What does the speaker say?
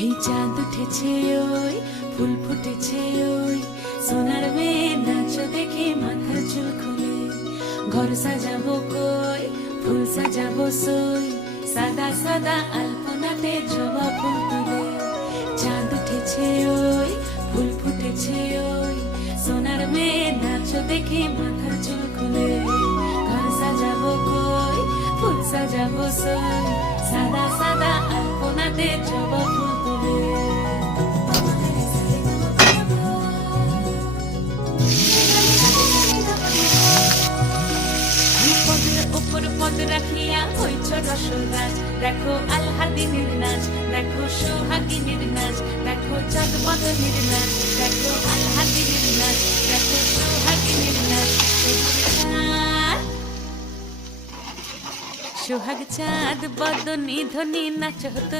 এই চাঁদ উঠেছে ওই ফুল ফুটেছে ওই সোনার মেয়ে নাচ দেখে মাথার চুল খুলে ঘর সাজাবো কই ফুল সাজাবো সই সাদা সাদা আলপনাতে জবা ফুল তুলে চাঁদ উঠেছে ওই ফুল ফুটেছে ওই সোনার মেয়ে নাচ দেখে মাথার চুল খুলে ঘর সাজাবো কই ফুল সাজাবো সই সাদা সাদা আলপনাতে জবা ফুল তুলে উপর পদ রাখিয়া হইছ রসরাজ দেখো আলহাদিনীর নাচ দেখো সোহাগিনীর নাচ দেখো চাঁদ বদনীর নাচ দেখো আলহাদিনীর নাচ দেখো সোহাগিনীর নাচ সোহাগ চাঁদ বদনী ধ্বনি নাচ হতো।